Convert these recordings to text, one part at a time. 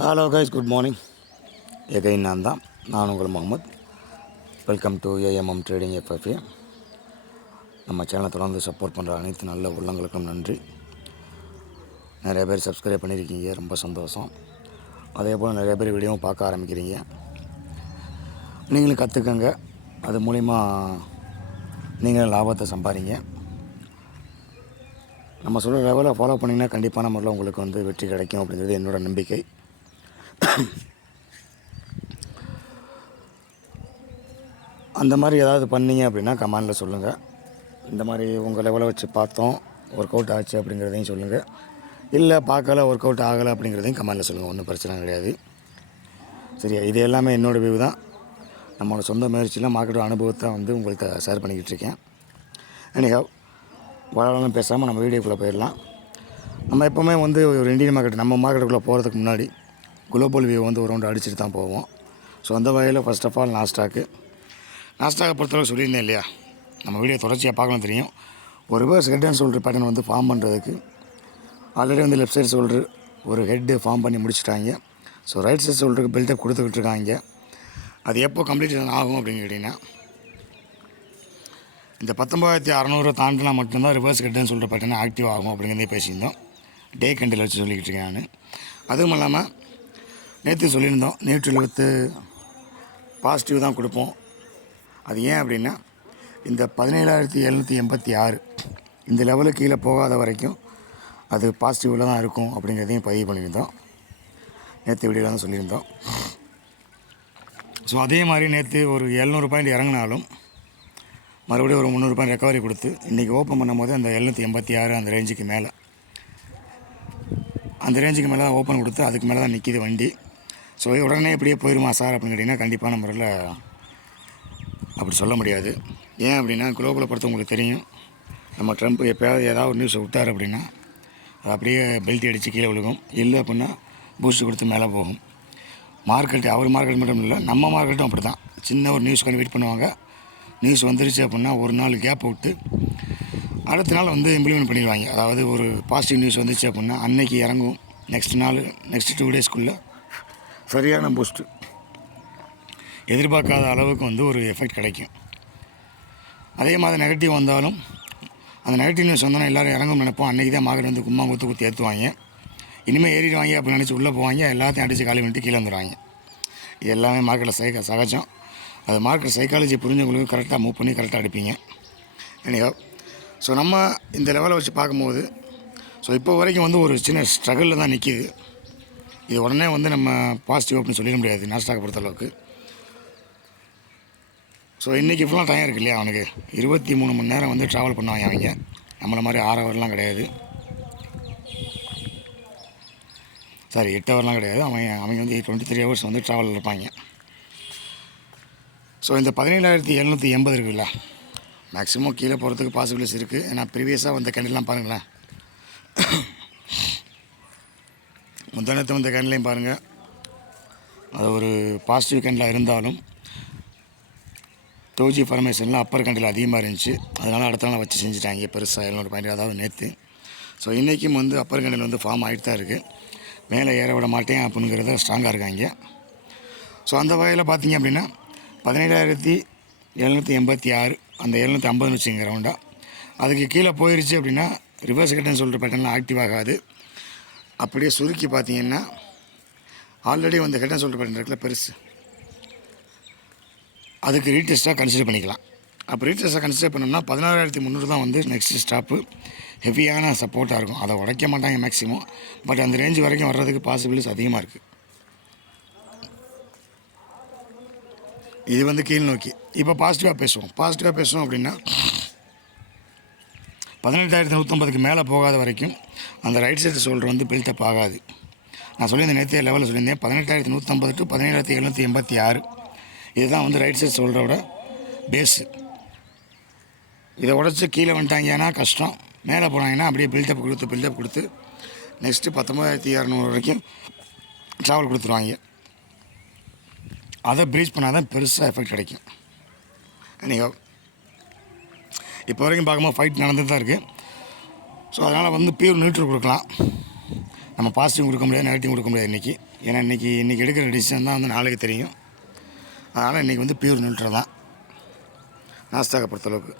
Hello guys good morning again நான் தான். நான் உங்கள் Muhammad. Welcome to A M M trading F F A நம்ம சேனலை தொடர்ந்து சப்போர்ட் பண்ணுற அனைத்து நல்ல உள்ளங்களுக்கும் நன்றி. நிறைய பேர் சப்ஸ்கிரைப் பண்ணியிருக்கீங்க ரொம்ப சந்தோஷம். அதே போல் நிறைய பேர் வீடியோவும் பார்க்க ஆரம்பிக்கிறீங்க. நீங்களும் கற்றுக்கங்க அது மூலிமா நீங்களும் லாபத்தை சம்பாதிங்க. நம்ம சொல்கிற லெவலில் ஃபாலோ பண்ணிங்கன்னா கண்டிப்பான முறையில் உங்களுக்கு வந்து வெற்றி கிடைக்கும் அப்படிங்கிறது என்னோட நம்பிக்கை. அந்த மாதிரி ஏதாவது பண்ணீங்க அப்படின்னா கமெண்டில் சொல்லுங்கள் இந்த மாதிரி உங்கள் லெவலை வச்சு பார்த்தோம் ஒர்க் அவுட் ஆச்சு அப்படிங்கிறதையும் சொல்லுங்கள் இல்லை பார்க்கல ஒர்க் அவுட் ஆகலை அப்படிங்கிறதையும் கமெண்டில் சொல்லுங்கள் ஒன்றும் பிரச்சனை கிடையாது. சரியா? இது எல்லாமே என்னோடய வியூ தான். நம்மளோட சொந்த முயற்சியில் மார்க்கெட் அனுபவத்தை வந்து உங்களுக்கு ஷேர் பண்ணிக்கிட்டு இருக்கேன். எனிஹவ் வளவளம் பேசாமல் நம்ம வீடியோக்குள்ளே போயிடலாம். நம்ம எப்போவுமே வந்து ஒரு இந்தியன் மார்க்கெட் நம்ம மார்க்கெட்டுக்குள்ளே போகிறதுக்கு முன்னாடி குளோபல் வியூ வந்து ஒரு ரவுண்டு அடிச்சுட்டு தான் போவோம். ஸோ அந்த வகையில் ஃபர்ஸ்ட் ஆஃப் ஆல் நாஸ்டாக்கு நாஸ்டாக்கை பொறுத்தளவு சொல்லியிருந்தேன் இல்லையா? நம்ம வீடியோ தொடர்ச்சியாக பார்க்கணும் தெரியும். ஒரு reverse head and shoulder pattern வந்து ஃபார்ம் பண்ணுறதுக்கு ஆல்ரெடி வந்து லெஃப்ட் சைடு ஷோல்டர் ஒரு ஹெட்டு ஃபார்ம் பண்ணி முடிச்சிட்டாங்க. ஸோ ரைட் சைடு ஷோல்டருக்கு பெல்ட்டை கொடுத்துக்கிட்டு இருக்காங்க. அது எப்போ கம்ப்ளீட் ஆகும் அப்படின்னு கேட்டிங்கன்னா இந்த பத்தொம்பதாயிரத்தி அறநூறு தாண்டினா மட்டும்தான் ரிவர்ஸ் ஹெட்னு சொல்கிற பேட்டர்ன் ஆக்டிவ் ஆகும் அப்படிங்கிறதே பேசியிருந்தோம். டே கண்டில் வச்சு சொல்லிக்கிட்டு இருக்கேன் நான். அதுவும் இல்லாமல் நேற்று சொல்லியிருந்தோம் நேற்று வித்து பாசிட்டிவ் தான் கொடுப்போம். அது ஏன் அப்படின்னா இந்த பதினேழாயிரத்தி எழுநூற்றி எண்பத்தி ஆறு இந்த லெவலுக்கு கீழே போகாத வரைக்கும் அது பாசிட்டிவில் தான் இருக்கும் அப்படிங்கிறதையும் பதிவு பண்ணியிருந்தோம். நேற்று வீடியோவில் தான் சொல்லியிருந்தோம். ஸோ அதே மாதிரி நேற்று ஒரு எழுநூறு பாயிண்ட் இறங்கினாலும் மறுபடியும் ஒரு முந்நூறு பாயிண்ட் ரெக்கவரி கொடுத்து இன்றைக்கி ஓப்பன் பண்ணும்போது அந்த எழுநூற்றி எண்பத்தி ஆறு அந்த ரேஞ்சுக்கு மேலே. அந்த ரேஞ்சுக்கு மேலே தான் ஓப்பன் கொடுத்து அதுக்கு மேலே தான் நிற்கிது வண்டி. ஸோ உடனே இப்படியே போயிடுமா சார் அப்படின்னு கேட்டிங்கன்னா கண்டிப்பான முறையில் அப்படி சொல்ல முடியாது. ஏன் அப்படின்னா குளோபலை பொறுத்த உங்களுக்கு தெரியும். நம்ம ட்ரம்ப் எப்போயாவது ஏதாவது ஒரு நியூஸை விட்டார் அப்படின்னா அது அப்படியே பெல்ட் அடித்து கீழே விழுகும். இல்லை அப்படின்னா பூஸ்ட் கொடுத்து மேலே போகும். மார்க்கெட் அவர் மார்க்கெட் மட்டும் இல்லை நம்ம மார்க்கெட்டும் அப்படி தான் சின்ன ஒரு நியூஸ் வெயிட் பண்ணுவாங்க. நியூஸ் வந்துருச்சு அப்படின்னா ஒரு நாள் கேப் விட்டு அடுத்த நாள் வந்து இம்ப்ளிமெண்ட் பண்ணிடுவாங்க. அதாவது ஒரு பாசிட்டிவ் நியூஸ் வந்துச்சு அப்படின்னா அன்னைக்கு இறங்கும். நெக்ஸ்ட் நாள் நெக்ஸ்ட் டூ டேஸ்க்குள்ளே சரியான பூஸ்ட்டு எதிர்பார்க்காத அளவுக்கு வந்து ஒரு எஃபெக்ட் கிடைக்கும். அதே மாதிரி நெகட்டிவ் வந்தாலும் அந்த நெகட்டிவ் நியூஸ் வந்தோன்னா எல்லோரும் இறங்கும் நினைப்போம். அன்றைக்கி தான் மார்க்கெட் வந்து கும்மா குத்து குத்தி ஏற்றுவாங்க இனிமேல் ஏறிடுவாங்க அப்படின்னு நினச்சி உள்ளே போவாங்க. எல்லாத்தையும் அடித்து காலி பண்ணிட்டு கீழே வந்துடுவாங்க. இது எல்லாமே மார்க்கெட்டில் சைக்க சகஜம். அது மார்க்கெட் சைக்காலஜி புரிஞ்சவங்களுக்கு கரெக்டாக மூவ் பண்ணி கரெக்டாக அடிப்பீங்க எனிஹோ ஸோ நம்ம இந்த லெவலை வச்சு பார்க்கும்போது ஸோ இப்போ வரைக்கும் வந்து ஒரு சின்ன ஸ்ட்ரகிளில் தான் நிற்கிது இது உடனே வந்து நம்ம பாசிட்டிவ் அப்படின்னு சொல்லிட முடியாது நாஸ்டாக் பொறுத்தளவுக்கு. ஸோ இன்றைக்கி ஃபுல்லாக டைம் இருக்கு இல்லையா அவனுக்கு? இருபத்தி மூணு மணி நேரம் வந்து ட்ராவல் பண்ணுவாங்க அவங்க. நம்மளை மாதிரி ஆறு ஹவர்லாம் கிடையாது. சாரி எட்டு ஹவர்லாம் கிடையாது. அவங்க அவங்க வந்து டுவெண்ட்டி த்ரீ ஹவர்ஸ் வந்து ட்ராவலில் இருப்பாங்க. ஸோ இந்த பதினேழாயிரத்தி எழுநூற்றி எண்பது இருக்குல்ல மேக்ஸிமம் கீழே போகிறதுக்கு பாசிபிலிட்டிஸ் இருக்குது ஏன்னா ப்ரீவியஸாக வந்த கண்டிலாம் பாருங்களேன். முந்தானத்தை வந்த கேண்டலையும் பாருங்கள் அது ஒரு பாசிட்டிவ் கண்டில் இருந்தாலும் டோஜி ஃபார்மேஷனில் அப்பர் கண்டில் அதிகமாக இருந்துச்சு. அதனால் அடுத்த நாள் வச்சு செஞ்சுட்டாங்க பெருசாக எழுநூறு பாயிண்ட் அதாவது நேற்று ஸோ இன்றைக்கும் வந்து அப்பர் கண்டில் வந்து ஃபார்ம் ஆகிட்டு தான் இருக்குது மேலே ஏற விட மாட்டேன் அப்படிங்கிறத ஸ்ட்ராங்காக இருக்காங்க. ஸோ அந்த வகையில் பார்த்தீங்க அப்படின்னா பதினேழாயிரத்தி எழுநூற்றி எண்பத்தி ஆறு அந்த எழுநூற்றி ஐம்பதுன்னு வச்சுங்க ரவுண்டாக அதுக்கு கீழே போயிருச்சு அப்படின்னா ரிவர்ஸ் கட்டன் சொல்கிற பேட்டர்லாம் ஆக்டிவ் ஆகாது. அப்படியே சுருக்கி பார்த்தீங்கன்னா ஆல்ரெடி வந்து கட்டன் சொல்கிற பேட்டன் இருக்குல்ல பெருசு. அதுக்கு ரீடெஸ்ட்டாக கன்சிடர் பண்ணிக்கலாம். அப்போ ரீடெஸ்ட்டாக கன்சிடர் பண்ணோம்னா பதினாறாயிரத்தி முந்நூறு தான் வந்து நெக்ஸ்ட் ஸ்டாப்பு ஹெவியான சப்போர்ட்டாக இருக்கும். அதை உடைக்க மாட்டாங்க மேக்ஸிமம் பட் அந்த ரேஞ்ச் வரைக்கும் வர்றதுக்கு பாசிபிலிட்டிஸ் அதிகமாக இருக்குது இது வந்து கீழ் நோக்கி இப்போ பாசிட்டிவாக பேசுவோம். பாசிட்டிவாக பேசுவோம் அப்படின்னா பதினெட்டாயிரத்தி நூற்றம்பதுக்கு மேலே போகாத வரைக்கும் அந்த ரைட் சைடு ஷோல்டர் வந்து பில்டப் ஆகாது. நான் சொல்லியிருந்தேன் நேற்று லெவலில் சொல்லியிருந்தேன். பதினெட்டாயிரத்தி நூற்றம்பது டு பதினேழாயிரத்தி எழுநூற்றி எண்பத்தி ஆறு. இதுதான் வந்து ரைட் சைடு ஷோல்டரோட பேஸு இதை உடச்சி கீழே வந்துட்டாங்கன்னா கஷ்டம். மேலே போனாங்கன்னா அப்படியே பில்டப் கொடுத்து பில்டப் கொடுத்து நெக்ஸ்ட்டு பத்தொம்பதாயிரத்தி இரநூறு வரைக்கும் ட்ராவல் கொடுத்துருவாங்க. அதை ப்ரீச் பண்ணால் தான் பெருசாக எஃபெக்ட் கிடைக்கும். நீங்கள் இப்போ வரைக்கும் பார்க்கும்போது ஃபைட் நடந்துட்டு தான் இருக்குது ஸோ அதனால் வந்து பியூர் நியூட்ரல் கொடுக்கலாம். நம்ம பாசிட்டிவ் கொடுக்க முடியாது நெகட்டிவ் கொடுக்க முடியாது இன்றைக்கி ஏன்னா இன்றைக்கி இன்றைக்கி எடுக்கிற டிசிஷன் தான் வந்து நாளைக்கு தெரியும். அதனால் இன்றைக்கி வந்து பியூர் நியூட்ரல் தான். நாஸ்தாக பொறுத்தளவுக்கு.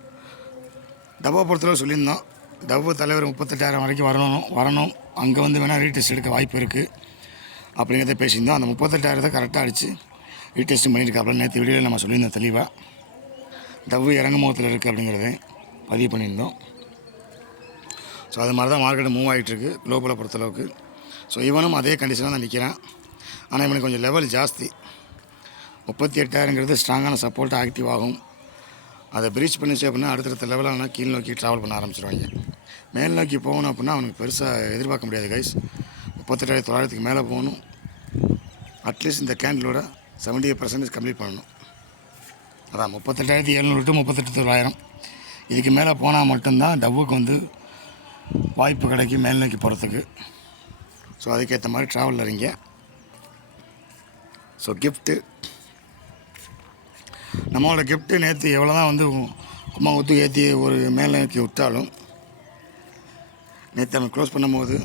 டப்பா பொறுத்தளவு சொல்லியிருந்தோம். டப்பு தலைவர் முப்பத்தெட்டாயிரம் வரைக்கும் வரணும் வரணும். அங்கே வந்து வேணால் ரீடெஸ்ட் எடுக்க வாய்ப்பு இருக்குது அப்படிங்கிறத பேசியிருந்தோம். அந்த முப்பத்தெட்டாயிரத்தை கரெக்டாக அடித்து ரீடெஸ்ட்டும் பண்ணியிருக்காப்புல நேற்று வீடியோவில் நம்ம சொல்லியிருந்தோம் தெளிவாக டவ்வு இறங்கு முகத்தில் இருக்குது அப்படிங்கிறது. பதிவு பண்ணியிருந்தோம். ஸோ அது மாதிரி தான் மார்க்கெட் மூவ் ஆகிட்டுருக்கு குளோபலை பொறுத்தளவுக்கு. ஸோ இவனும் அதே கண்டிஷனாக தான் நிற்கிறான் ஆனால் இவனுக்கு கொஞ்சம் லெவல் ஜாஸ்தி. முப்பத்தி எட்டாயிரங்கிறது ஸ்ட்ராங்கான சப்போர்ட் ஆக்டிவ் ஆகும். அதை பிரீச் பண்ணிச்சு அப்படின்னா அடுத்தடுத்த லெவலில் ஆனால் கீழ் நோக்கி ட்ராவல் பண்ண ஆரம்பிச்சிருவாங்க. மேல் நோக்கி போகணும் அப்படின்னா அவனுக்கு பெருசாக எதிர்பார்க்க முடியாது கைஸ் முப்பத்தெட்டாயிரத்தி தொள்ளாயிரத்துக்கு மேலே போகணும். அட்லீஸ்ட் இந்த கேண்டிலோட செவன்ட்டி எயிட் பர்சன்டேஜ் கம்ப்ளீட் பண்ணணும். அதான் முப்பத்தெட்டாயிரத்தி எழுநூறு டு முப்பத்தெட்டு தொள்ளாயிரம் இதுக்கு மேலே போனால் மட்டும்தான் டவ்வுக்கு வந்து வாய்ப்பு கிடைக்கும் மேல் போகிறதுக்கு. ஸோ அதுக்கேற்ற மாதிரி ட்ராவலில் இருங்க ஸோ கிஃப்ட்டு நம்மளோட கிஃப்ட்டு நேற்று எவ்வளோ தான் வந்து கும்மா ஊற்றி ஏற்றி ஒரு மேல் விட்டாலும் நேற்று நம்ம க்ளோஸ் பண்ணும்போது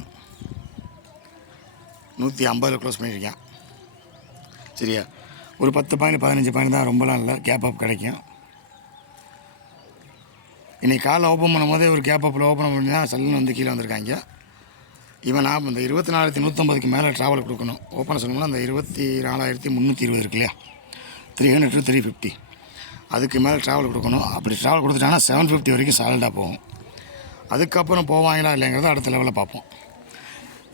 நூற்றி ஐம்பதில் க்ளோஸ் பண்ணியிருக்கேன். சரியா? ஒரு பத்து பாயிண்ட் பதினஞ்சு பாயிண்ட் தான் ரொம்பலாம் இல்லை. கேப் அப் கிடைக்கும். இன்றைக்கி காலை ஓப்பன் பண்ணும்போதே ஒரு கேப் அப்பில் ஓப்பன் பண்ணி தான் சல்லுன்னு வந்து கீழே வந்திருக்காங்க. இவன் நான் இந்த இருபத்தி நாலாயிரத்தி நூற்றம்பதுக்கு மேலே ட்ராவல் கொடுக்கணும். ஓப்பன் சொல்லணும்னா அந்த இருபத்தி நாலாயிரத்தி முந்நூற்றி இருபது இருக்கு இல்லையா? Three hundred to three fifty அதுக்கு மேலே ட்ராவல் கொடுக்கணும். அப்படி ட்ராவல் கொடுத்துட்டாங்கன்னா செவன் ஃபிஃப்டி வரைக்கும் சாலிடாக போகும். அதுக்கப்புறம் போவாங்களா இல்லைங்கிறத அடுத்த லெவலில் பார்ப்போம்.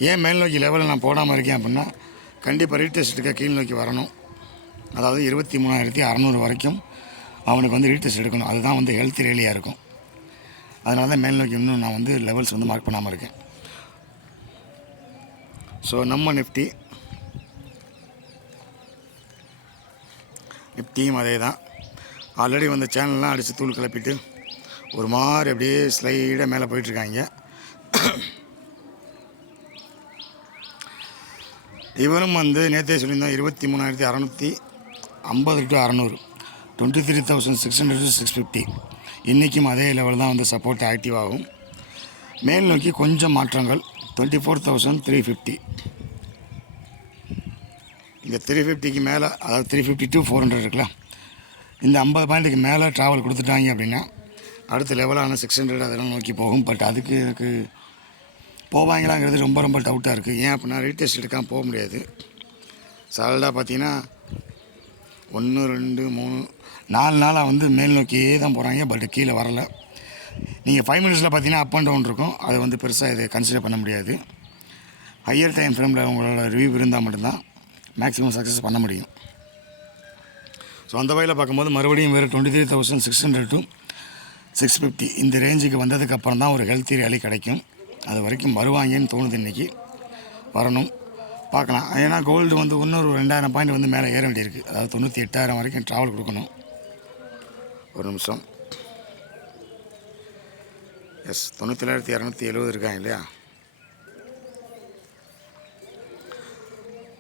ஏன் மேல் நோக்கி லெவலில் நான் போடாமல் இருக்கேன் அப்படின்னா கண்டிப்பாக ரீடெஸ்ட்டுக்கு கீழ் நோக்கி வரணும். அதாவது இருபத்தி மூணாயிரத்தி அறநூறு வரைக்கும் அவனுக்கு வந்து ரீடெஸ்ட் எடுக்கணும். அதுதான் வந்து ஹெல்த் ரேலியாக இருக்கும். அதனால தான் மேல் நோக்கி இன்னும் நான் வந்து லெவல்ஸ் வந்து மார்க் பண்ணாமல் இருக்கேன். ஸோ நம்ம நிஃப்டி நிஃப்டியும் அதே தான் ஆல்ரெடி வந்த சேனல்லாம் அடித்து தூள் கிளப்பிட்டு ஒரு மாதிரி அப்படியே ஸ்லைடாக மேலே போயிட்டுருக்காங்க. இவரும் வந்து நேற்றே சொல்லியிருந்தோம் இருபத்தி மூணாயிரத்தி அறநூற்றி ஐம்பது டு அறநூறு. Twenty three thousand six hundred to six fifty இன்றைக்கும் அதே லெவல் தான் வந்து சப்போர்ட் ஆக்டிவ் ஆகும். மேல் நோக்கி கொஞ்சம் மாற்றங்கள். Twenty four thousand three fifty இந்த த்ரீ ஃபிஃப்டிக்கு மேலே அதாவது three fifty to four hundred இருக்குல்ல? இந்த ஐம்பது பாயிண்ட்டுக்கு மேலே ட்ராவல் கொடுத்துட்டாங்க அப்படின்னா அடுத்த லெவலான சிக்ஸ் ஹண்ட்ரட் அதெல்லாம் நோக்கி போகும். பட் அதுக்கு எனக்கு போவாங்களாங்கிறது ரொம்ப ரொம்ப டவுட்டாக இருக்குது ஏன் அப்படின்னா ரீடெஸ்ட் எடுக்காமல் போக முடியாது. சாலடாக பார்த்தீங்கன்னா ஒன்று ரெண்டு மூணு நாலு நாளாக வந்து மேல் நோக்கியே தான் போகிறாங்க பட் கீழே வரல. நீங்கள் ஃபைவ் மினிட்ஸில் பார்த்தீங்கன்னா அப் அண்ட் டவுன் இருக்கும். அதை வந்து பெருசாக இதை கன்சிடர் பண்ண முடியாது. ஹையர் டைம் ஃப்ரேமில் உங்களோட ரிவ்யூ இருந்தால் மட்டும்தான் மேக்ஸிமம் சக்ஸஸ் பண்ண முடியும். ஸோ அந்த வகையில் பார்க்கும்போது மறுபடியும் வேறு twenty three thousand six hundred to six fifty இந்த ரேஞ்சுக்கு வந்ததுக்கப்புறம் தான் ஒரு ஹெல்த்தி ரேலி கிடைக்கும். அது வரைக்கும் வருவாங்கன்னு தோணுது இன்றைக்கி வரணும். பார்க்கலாம். ஏன்னா கோல்டு வந்து இன்னொரு ரெண்டாயிரம் பாயிண்ட் வந்து மேலே ஏற வேண்டியிருக்கு. அதாவது தொண்ணூற்றி எட்டாயிரம் வரைக்கும் ட்ராவல் கொடுக்கணும். ஒரு நிமிஷம். எஸ் தொண்ணூற்றி ஏழாயிரத்தி இரநூத்தி எழுபது இருக்காங்க இல்லையா?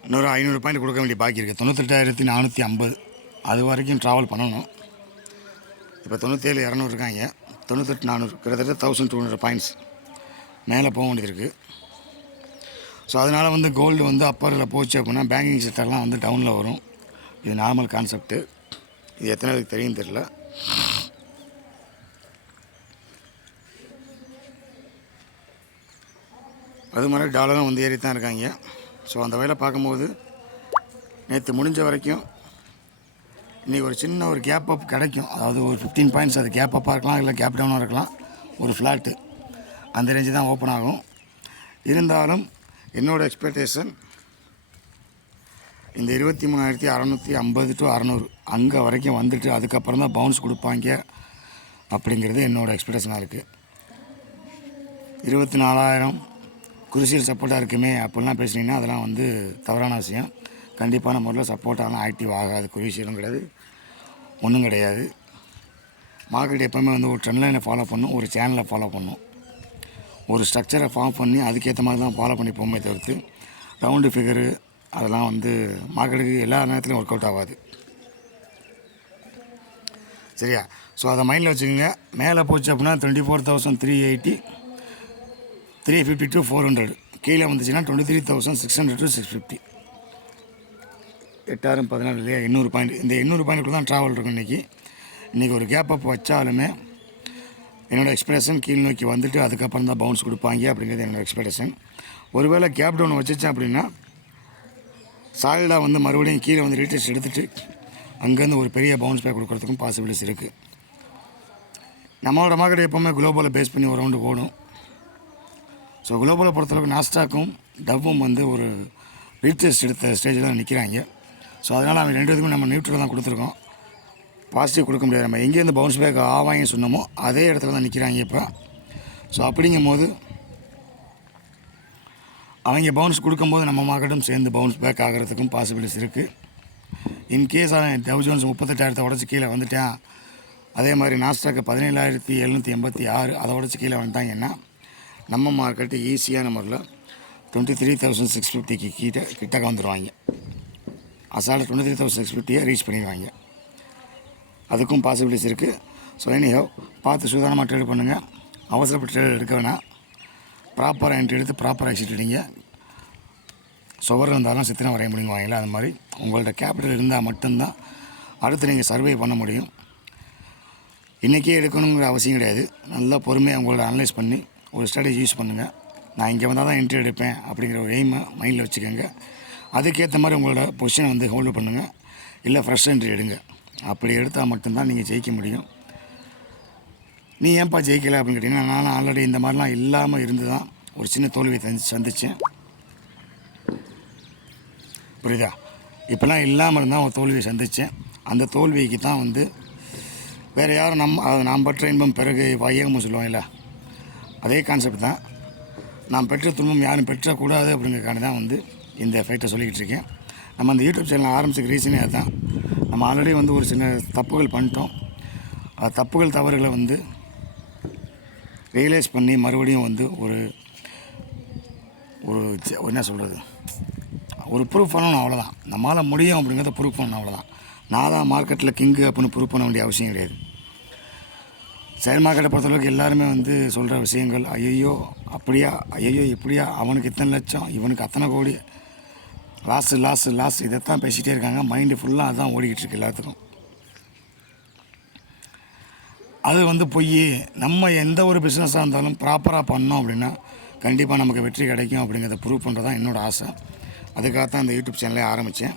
இன்னொரு ஐநூறு பாயிண்ட் கொடுக்க வேண்டிய பாக்கி இருக்குது தொண்ணூத்தெட்டாயிரத்தி நானூற்றி ஐம்பது. அது வரைக்கும் ட்ராவல் பண்ணணும். இப்போ தொண்ணூற்றேழு இரநூறு இருக்காங்க. தொண்ணூத்தெட்டு நானூறு கிட்டத்தட்ட தௌசண்ட் டூ ஹண்ட்ரட் பாயிண்ட்ஸ் மேலே போக வேண்டியது இருக்குது ஸோ அதனால் வந்து கோல்டு வந்து அப்பரில் போச்சு அப்படின்னா பேங்கிங் செக்டர்லாம் வந்து டவுனில் வரும். இது நார்மல் கான்செப்ட்டு இது எத்தனை பேருக்கு தெரியும் தெரில அது மாதிரி டாலரும் வந்து ஏறி தான் இருக்காங்க. ஸோ அந்த வகையில் பார்க்கும்போது நேற்று முடிஞ்ச வரைக்கும் இன்றைக்கி ஒரு சின்ன ஒரு கேப் அப் கிடைக்கும். அதாவது ஒரு ஃபிஃப்டீன் பாயிண்ட்ஸ் அது கேப் அப்பாக இருக்கலாம் இல்லை கேப் டவுனாக இருக்கலாம். ஒரு ஃப்ளாட்டு அந்த ரேஞ்சு தான் ஓப்பன் ஆகும். இருந்தாலும் என்னோடய எக்ஸ்பெக்டேஷன் இந்த இருபத்தி மூணாயிரத்தி அறநூற்றி ஐம்பது டு அறநூறு அங்கே வரைக்கும் வந்துட்டு அதுக்கப்புறம் தான் பவுன்ஸ் கொடுப்பாங்க அப்படிங்கிறது என்னோடய எக்ஸ்பெக்டேஷனாக இருக்குது இருபத்தி நாலாயிரம் குருசியல் சப்போர்ட்டாக இருக்குமே அப்படிலாம் பேசுனீங்கன்னா அதெல்லாம் வந்து தவறான விஷயம். கண்டிப்பான முறையில் சப்போர்ட்டாலாம் ஆக்டிவ் ஆகாது குருசியலும் கிடையாது ஒன்றும் கிடையாது. மார்க்கெட் எப்போவுமே வந்து ஒரு ட்ரெண்ட் லைனை ஃபாலோ பண்ணும் ஒரு சேனலை ஃபாலோ பண்ணும். ஒரு ஸ்ட்ரக்சரை ஃபார்ம் பண்ணி அதுக்கேற்ற மாதிரி தான் ஃபாலோ பண்ணி போமே தவிர்த்து ரவுண்டு ஃபிகரு அதெல்லாம் வந்து மார்க்கெட்டுக்கு எல்லா நேரத்துலையும் ஒர்க் அவுட் ஆகாது. சரியா? ஸோ அதை மைண்டில் வச்சுக்கோங்க. மேலே போச்சு அப்படின்னா twenty four thousand three eighty three fifty to four hundred கீழே வந்துச்சுன்னா twenty three thousand six hundred to six fifty எட்டாயிரம் பதினாலு இல்லையா? எண்ணூறு பாயிண்ட் இந்த எண்ணூறு பாயிண்ட்டுக்கு தான் ட்ராவல் இருக்கும் இன்றைக்கி இன்றைக்கி ஒரு கேப் அப் வச்சாலுமே என்னோடய எக்ஸ்பெக்டேஷன் கீழ் நோக்கி வந்துட்டு அதுக்கப்புறம் தான் பவுன்ஸ் கொடுப்பாங்க அப்படிங்கிறது என்னோடய எக்ஸ்பெக்டேஷன் ஒருவேளை கேப் டவுன் வச்சுச்சேன் அப்படின்னா சாலிடாக வந்து மறுபடியும் கீழே வந்து ரீடெஸ்ட் எடுத்துகிட்டு அங்கேருந்து ஒரு பெரிய பவுன்ஸ் பேக் கொடுக்குறதுக்கும் பாசிபிலிட்டிஸ் இருக்குது நம்மளோட மார்க்கெட் எப்போவுமே குளோபலை பேஸ் பண்ணி ஒரு ரவுண்டு ஓடும். ஸோ குளோபலை பொறுத்தளவுக்கு நாஸ்டாக்கும் டவ்வும் வந்து ஒரு ரீடெஸ்ட் எடுத்த ஸ்டேஜில் தான் நிற்கிறாங்க ஸோ அதனால் அவங்க ரெண்டு இதுக்கும் நம்ம நியூட்ரல் தான் கொடுத்துருக்கோம். பாசிட்டிவ் கொடுக்க முடியாது. நம்ம எங்கேருந்து பவுன்ஸ் பேக் ஆவாங்கன்னு சொன்னோமோ அதே இடத்துல தான் நிற்கிறாங்க இப்போ. ஸோ அப்படிங்கும் போது அவங்க பவுன்ஸ் கொடுக்கும்போது நம்ம மார்க்கெட்டும் சேர்ந்து பவுன்ஸ் பேக் ஆகிறதுக்கும் பாசிபிலிட்டிஸ் இருக்குது இன்கேஸ் அவன் டவ் ஜோன்ஸ் முப்பத்தெட்டாயிரத்தை உடச்சி கீழே வந்துட்டான். அதே மாதிரி நாஸ்டாக்கு பதினேழாயிரத்தி எழுநூற்றி எண்பத்தி ஆறு அதை உடச்சி கீழே வந்துட்டாங்கன்னா நம்ம மார்க்கெட்டு ஈஸியான முறையில் டுவெண்ட்டி த்ரீ தௌசண்ட் சிக்ஸ் ஃபிஃப்டிக்கு கிட்ட கிட்டக்க வந்துடுவாங்க அசால டுவெண்ட்டி த்ரீ தௌசண்ட் சிக்ஸ் ஃபிஃப்டியை ரீச் பண்ணிடுவாங்க. அதுக்கும் பாசிபிலிட்டிஸ் இருக்குது ஸோ எனிஹவ் பார்த்து சூதானமாக ட்ரேட் பண்ணுங்கள் அவசரப்பட்டு ட்ரேட் எடுக்க வேணாம். ப்ராப்பராக என்ட்ரி எடுத்து ப்ராப்பராக எக்ஸிட் அடிங்க சுவர் இருந்தாலும் சித்திரம் வரைய முடியும் வாங்கல அது மாதிரி. உங்கள்ட்ட கேபிட்டல் இருந்தால் மட்டும்தான் அடுத்து நீங்கள் சர்வே பண்ண முடியும். இன்றைக்கே எடுக்கணுங்கிற அவசியம் கிடையாது. நல்லா பொறுமையாக உங்களோட அனலைஸ் பண்ணி ஒரு ஸ்ட்ராட்டஜி யூஸ் பண்ணுங்கள் நான் இங்கே வந்தால் தான் என்ட்ரி எடுப்பேன் அப்படிங்கிற ஒரு எய்மை மைண்டில் வச்சுக்கோங்க. அதுக்கேற்ற மாதிரி உங்களோட பொசிஷனை வந்து ஹோல்டு பண்ணுங்கள் இல்லை ஃப்ரெஷ் என்ட்ரி எடுங்க. அப்படி எடுத்தால் மட்டும்தான் நீங்கள் ஜெயிக்க முடியும். நீ ஏன்ப்பா ஜெயிக்கலை அப்படின்னு கேட்டிங்கன்னா நானும் ஆல்ரெடி இந்த மாதிரிலாம் இல்லாமல் இருந்து தான் ஒரு சின்ன தோல்வியை தந்தி சந்தித்தேன் புரியுதா? இப்போலாம் இல்லாமல் இருந்தால் ஒரு தோல்வியை சந்தித்தேன். அந்த தோல்விக்கு தான் வந்து வேறு யாரும் நம் அதை நாம் பெற்ற இன்பம் பிறகு வையகமும் சொல்லுவாங்கல்ல அதே கான்செப்ட் தான். நாம் பெற்ற துன்பம் யாரும் பெற்றக்கூடாது அப்படிங்கிறக்காண்டி தான் வந்து இந்த ஃபைட்டை சொல்லிக்கிட்டு இருக்கேன். நம்ம அந்த யூடியூப் சேனல் ஆரம்பிச்ச ரீசனே அதுதான். நம்ம ஆல்ரெடி வந்து ஒரு சின்ன தப்புகள் பண்ணிட்டோம். அந்த தப்புகள் தவறுகளை வந்து ரியலைஸ் பண்ணி மறுபடியும் வந்து ஒரு ஒரு என்ன சொல்கிறது ஒரு ப்ரூஃப் பண்ணணும் அவ்வளோதான் நம்மளால் முடியும் அப்படிங்கிறத ப்ரூஃப் பண்ணணும் அவ்வளோதான் நான் தான் மார்க்கெட்டில் கிங்கு அப்படின்னு ப்ரூஃப் பண்ண வேண்டிய அவசியம் கிடையாது. ஷேர் மார்க்கெட்டை பொறுத்தளவுக்கு எல்லாருமே வந்து சொல்கிற விஷயங்கள் ஐயையோ அப்படியா ஐயையோ இப்படியா அவனுக்கு இத்தனை லட்சம் இவனுக்கு அத்தனை கோடி. லாஸு லாஸு லாஸ் இதைத்தான் பேசிகிட்டே இருக்காங்க. மைண்டு ஃபுல்லாக அதான் ஓடிக்கிட்டு இருக்கு எல்லாத்துக்கும். அது வந்து பொய் நம்ம எந்த ஒரு பிஸ்னஸாக இருந்தாலும் ப்ராப்பராக பண்ணோம் அப்படின்னா கண்டிப்பாக நமக்கு வெற்றி கிடைக்கும் அப்படிங்கிறத ப்ரூவ் பண்ணுறது தான் என்னோடய ஆசை. அதுக்காக தான் இந்த யூடியூப் சேனலே ஆரம்பித்தேன்.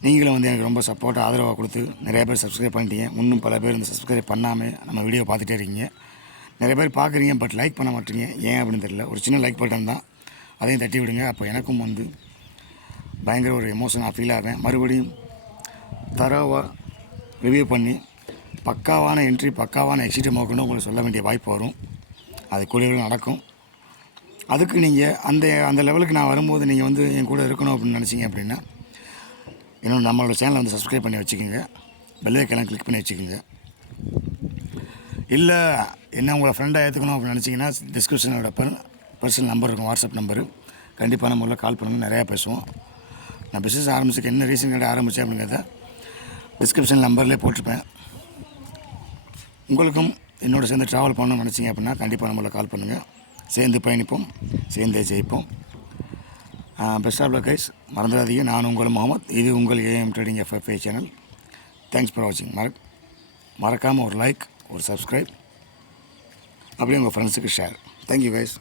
நீங்களும் வந்து எனக்கு ரொம்ப சப்போர்ட் ஆதரவாக கொடுத்து நிறைய பேர் சப்ஸ்கிரைப் பண்ணிட்டீங்க. இன்னும் பல பேர் இந்த சப்ஸ்கிரைப் பண்ணாமல் நம்ம வீடியோ பார்த்துட்டே இருக்கீங்க. நிறைய பேர் பார்க்குறீங்க பட் லைக் பண்ண மாட்டீங்க. ஏன் அப்படின்னு தெரியல. ஒரு சின்ன லைக் பட்டன் தான். அதையும் தட்டி விடுங்க. அப்போ எனக்கும் வந்து பயங்கர ஒரு எமோஷனாக ஃபீல் ஆவேன். மறுபடியும் தரோவாக ரிவ்யூ பண்ணி பக்காவான என்ட்ரி பக்காவான எக்ஸிட்டை மோக்கணும் உங்களுக்கு சொல்ல வேண்டிய வாய்ப்பு வரும். அது கூடிய நடக்கும். அதுக்கு நீங்கள் அந்த அந்த லெவலுக்கு நான் வரும்போது நீங்கள் வந்து என் கூட இருக்கணும் அப்படின்னு நினச்சிங்க அப்படின்னா இன்னும் நம்மளோட சேனலை வந்து சப்ஸ்கிரைப் பண்ணி வச்சுக்கோங்க. பெல்லைக்கெல்லாம் கிளிக் பண்ணி வச்சுக்கோங்க. இல்லை என்ன உங்களை ஃப்ரெண்டாக ஏற்றுக்கணும் அப்படின்னு நினச்சிங்கன்னா டிஸ்கிரிப்ஷனோட பர் பர்சனல் நம்பர் இருக்கும் வாட்ஸ்அப் நம்பரு கண்டிப்பாக நம்ம உள்ள கால் பண்ணுங்கள் நிறையா பேசுவோம். நான் பிஸ்னஸ் ஆரம்பிச்சுக்க என்ன ரீசன் கடை ஆரம்பித்தேன் அப்படிங்கிறத டிஸ்கிரிப்ஷன் நம்பர்லேயே போட்டிருப்பேன். உங்களுக்கும் என்னோட சேர்ந்து ட்ராவல் பண்ணணும்னு நினச்சிங்க அப்படின்னா கண்டிப்பாக நம்மளை கால் பண்ணுங்கள் சேர்ந்து பயணிப்போம் சேர்ந்தே ஜெயிப்போம். பெஸ்ட் ஆஃப் கைஸ் மறந்துடாதீங்க. நான் உங்கள் முகமது. இது உங்கள் A M trading F F A channel thanks for வாட்சிங் மற மறக்காமல் ஒரு லைக் ஒரு சப்ஸ்கிரைப் அப்படியே உங்கள் ஃப்ரெண்ட்ஸுக்கு ஷேர் தேங்க்யூ கைஸ்